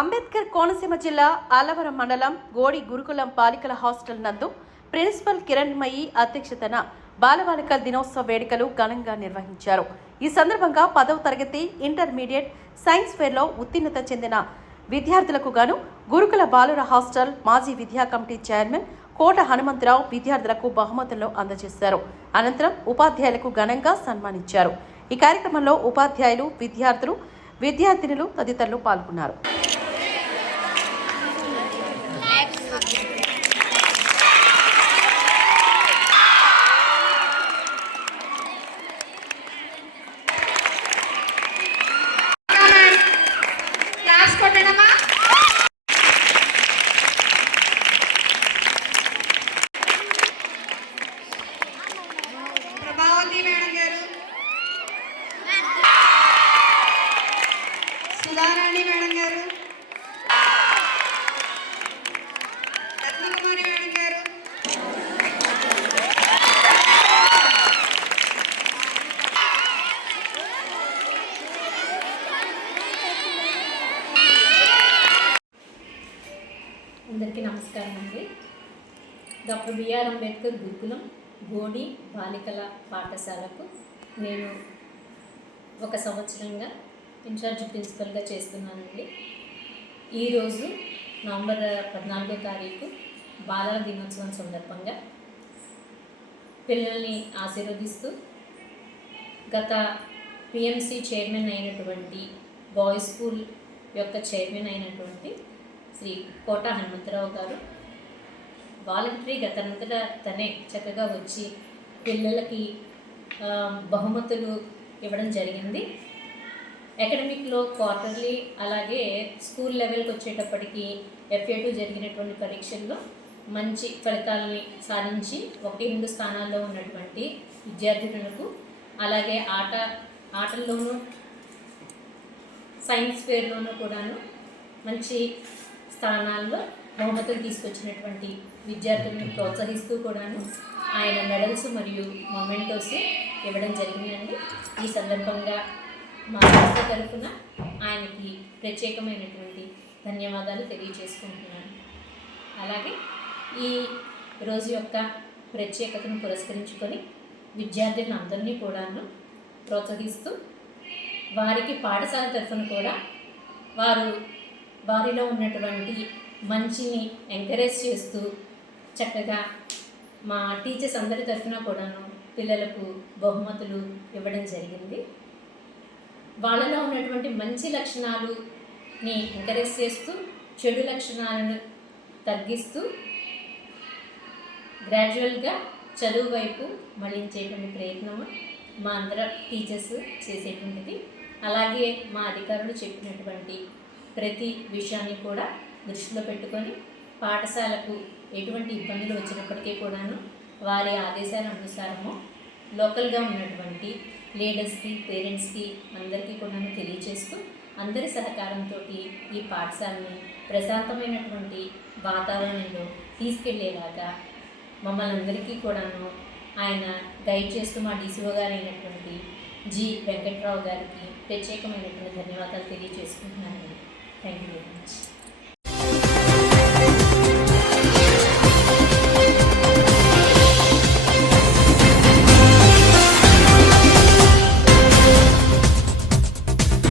అంబేద్కర్ కోనసీమ జిల్లా అల్లవరం మండలం గోడి గురుకులం బాలికల హాస్టల్ నందు ప్రిన్సిపల్ కిరణ్మయి అధ్యక్షతన బాలబాలికల దినోత్సవ వేడుకలు ఘనంగా నిర్వహించారు. ఈ సందర్భంగా 10వ తరగతి ఇంటర్మీడియట్ సైన్స్ ఫేర్లో ఉత్తీర్ణత చెందిన విద్యార్థులకు గాను గురుకుల బాలుర హాస్టల్ మాజీ విద్యా కమిటీ చైర్మన్ కోట హనుమంతరావు విద్యార్థులకు బహుమతులను అందజేశారు. అనంతరం ఉపాధ్యాయులకు ఘనంగా సన్మానించారు. ఈ కార్యక్రమంలో ఉపాధ్యాయులు, విద్యార్థులు, విద్యార్థినులు తదితరులు పాల్గొన్నారు. సుధారాణి మేడం గారు, రత్నకుమారి మేడం గారు, అందరికీ నమస్కారం అండి. డాక్టర్ బిఆర్ అంబేద్కర్ గురుకులం గోడి బాలికల పాఠశాలకు నేను ఒక సంవత్సరంగా ఇన్ఛార్జ్ ప్రిన్సిపల్గా చేస్తున్నానండి. ఈరోజు నవంబర్ 14వ తారీఖు బాలల దినోత్సవం సందర్భంగా పిల్లల్ని ఆశీర్వదిస్తూ గత పిఎంసి చైర్మన్ అయినటువంటి బాయ్స్ స్కూల్ యొక్క చైర్మన్ అయినటువంటి శ్రీ కోట హనుమంతరావు గారు వాలంటరీగా తనంతటా తనే చక్కగా వచ్చి పిల్లలకి బహుమతులు ఇవ్వడం జరిగింది. అకాడమిక్లో క్వార్టర్లీ అలాగే స్కూల్ లెవెల్కి వచ్చేటప్పటికి FA2 జరిగినటువంటి పరీక్షల్లో మంచి ఫలితాలని సాధించి 1-2 స్థానాల్లో ఉన్నటువంటి విద్యార్థులకు అలాగే ఆటల్లోనూ సైన్స్ ఫేర్లోనూ కూడాను మంచి స్థానాల్లో బహుమతులు తీసుకొచ్చినటువంటి విద్యార్థులను ప్రోత్సహిస్తూ కూడాను ఆయన మెడల్స్ మరియు మొమెంటోస్ ఇవ్వడం జరిగిందండి. ఈ సందర్భంగా మా సంస్థ తరఫున ఆయనకి ప్రత్యేకమైనటువంటి ధన్యవాదాలు తెలియజేసుకుంటున్నాను. అలాగే ఈ రోజు యొక్క ప్రత్యేకతను పురస్కరించుకొని విద్యార్థులను అందరినీ కూడాను ప్రోత్సహిస్తూ వారికి పాఠశాల తరఫున కూడా వారిలో ఉన్నటువంటి మంచిని ఎంకరేజ్ చేస్తూ చక్కగా మా టీచర్స్ అందరి తరఫున కూడాను పిల్లలకు బహుమతులు ఇవ్వడం జరిగింది. వాళ్ళలో ఉన్నటువంటి మంచి లక్షణాలని ఎంకరేజ్ చేస్తూ చెడు లక్షణాలను తగ్గిస్తూ గ్రాడ్యువల్గా చదువు వైపు మళ్ళించేటువంటి ప్రయత్నము మా అందరూ టీచర్స్ చేసేటువంటిది. అలాగే మా అధికారులు చెప్పినటువంటి ప్రతి విషయాన్ని కూడా దృష్టిలో పెట్టుకొని పాఠశాలకు ఎటువంటి ఇబ్బందులు వచ్చినప్పటికీ కూడాను వారి ఆదేశాల అనుసారము లోకల్గా ఉన్నటువంటి లీడర్స్కి, పేరెంట్స్కి అందరికీ కూడా తెలియజేస్తూ అందరి సహకారంతో ఈ పాఠశాలని ప్రశాంతమైనటువంటి వాతావరణంలో తీసుకెళ్లేలాగా మమ్మల్ని అందరికీ కూడాను ఆయన గైడ్ చేస్తూ మా DCO గారు అయినటువంటి జి వెంకట్రావు గారికి ప్రత్యేకమైనటువంటి ధన్యవాదాలు తెలియజేసుకుంటున్నానండి. Thank you very much.